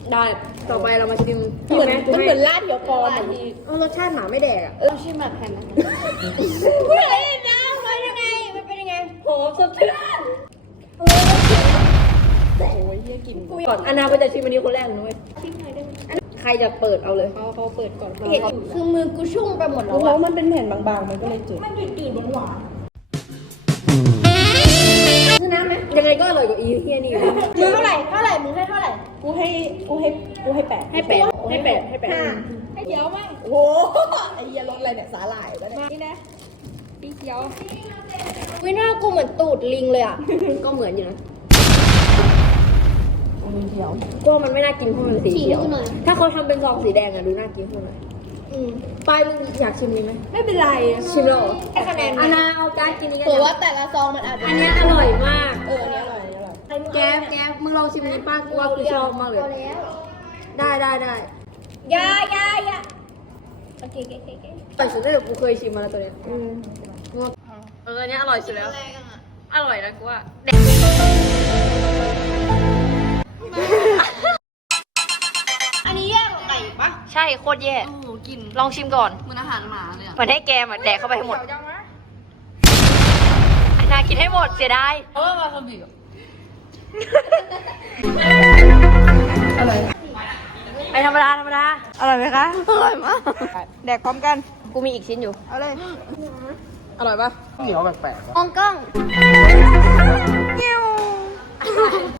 ได้ต่อไปเรามาชิมเหมือนมันเหมือนลาดเดียวกอนรสชาติหมาไม่แดกอ่ะชิมแบบแผ่นนะเฮ้ยน้ำมันยังไงมันเป็นยังไงโหสดชื่นโอ้ยเฮียกินก่อนอนาก็จะชิมอันนี้คนแรกเลยใครจะเปิดเอาเลยเขาเปิดก่อนคือมือกูชุ่มไปหมดแล้วเพราะมันเป็นแผ่นบางๆมันก็เลยจืดมันจืดๆหวานชนะไหมยังไงก็อร่อยกว่าอีเฮียนี่มึงเท่าไหร่มึงให้เท่าไหร่กูให้8 ให้แปดให้แปดให้เขียวไหมโอ้โหไอ้เหี้ยรสอะไรเนี่ยสาหร่ายแล้วเนี่ยนี่นะพี่เขียววิน่ากูเหมือนตูดลิงเลยอ่ะก็เหมือนอยู่นะเขียวก็มันไม่น่ากินเพราะมันสีเขียวถ้าเขาทำเป็นซองสีแดงอะดูน่ากินเท่าไหร่ปลายมึงอยากชิมนี้ไหมไม่เป็นไรชิมแล้วเหรอให้คะแนนอานาเอาการกินนี้กันถือว่าแต่ละซองมันอาจจะอันเนี้ยอร่อยมากอันนี้อร่อยแก๊บมึงลองชิมนี้ป้ากูว่ากูชอบมากเลย ได้ยาโอเคแต่สุดท้ายกูเคยชิมมาแล้วตัวเนี้ยอันเนี้ยอร่อยสุดแล้ว อร่อยนะกูว่าอันนี้แย่กว่าไก่ปะใช่โคตรแย่ลองชิมก่อนมันอาหารหมาเลยอ่ะเหมือนให้แกมาแดกเข้าไปให้หมดน่ากินให้หมดเสียดายมาคาบิอะไรไอธรรมดาอร่อยไหมคะอร่อยมากแดกพร้อมกันกูมีอีกชิ้นอยู่เอาเลยอร่อยปะเหนียวแปลกๆมองกล้อง